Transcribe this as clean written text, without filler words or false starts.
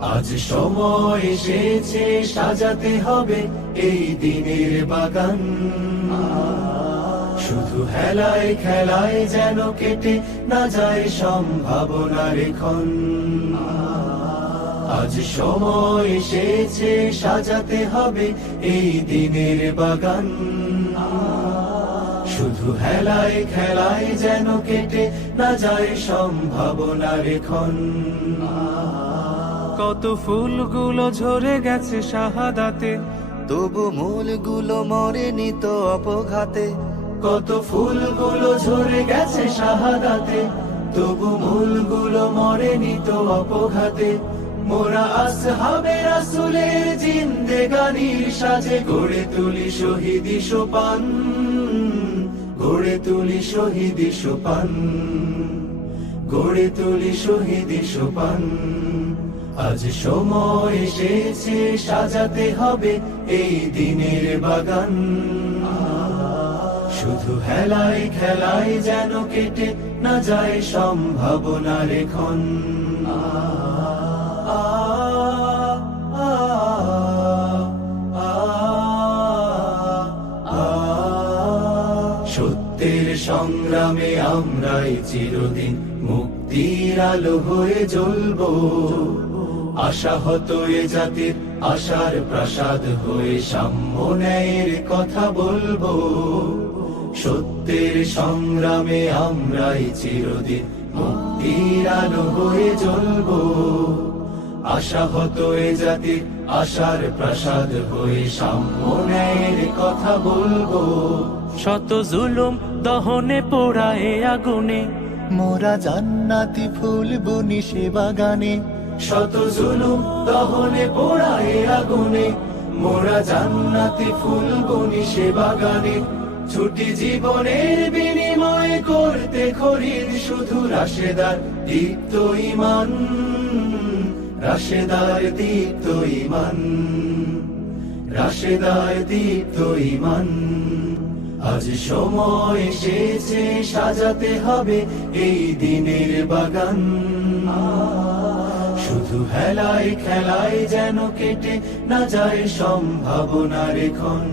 আজ সময় এসেছে সাজাতে হবে এই দিনের বাগান। শুধু হেলায় খেলায় যেন কেটে না যায় সম্ভাবনার ক্ষণ। আজ সময় এসেছে সাজাতে হবে এই দিনের বাগান। শুধু হেলায় খেলায় যেন কেটে না যায় সম্ভাবনার ক্ষণ। কত ফুলগুলো ঝরে গেছে শাহাদাতে, তবু মূলগুলো মরেনি তো অপঘাতে। কত ফুলগুলো ঝরে গেছে শাহাদাতে, তবু মূলগুলো মরেনি তো অপঘাতে। মোরা আসহাবে রাসূলের জিন্দেগানির সাজে গড়ে তুলি শহীদি সোপান, গড়ে তুলি শহীদি সোপান, গড়ে তুলি শহীদি সোপান। আজ সময় এসেছে সাজাতে হবে এই দিনের বাগান। শুধু হেলায় খেলায় যেন কেটে না যায় সম্ভাবনার ক্ষণ। সত্যের সংগ্রামে আমরাই চিরদিন মুক্তির আলো হয়ে জ্বলবো। আশাহত এ জাতির আশার প্রাসাদ হয়ে সাম্য ন্যায়ের কথা বলবো। সত্যের সংগ্রামে আমরাই চিরদিন মুক্তির আলো হয়ে জ্বলবো। আশাহত এ জাতির আশার প্রাসাদ হয়ে সাম্য ন্যায়ের কথা বলবো। শত জুলুম দহনে পোড়ায় আগুনে, মোরা জান্নাতি ফুল বুনি সে বাগানে। শত জুলুম দহনে পোড়ায় আগুনে, মোরা জান্নাতি ফুল বুনি সে বাগানে। ছুটি জীবনের বিনিময় করতে খরিদ শুধু রাশেদার দীপ্ত ঈমান, রাশেদার দীপ্ত ঈমান, রাশেদার দীপ্ত ঈমান। আজ সময় এসেছে সাজাতে হবে এই দিনের বাগান। শুধু হেলায় খেলায় যেন কেটে না যায় সম্ভাবনার ক্ষণ।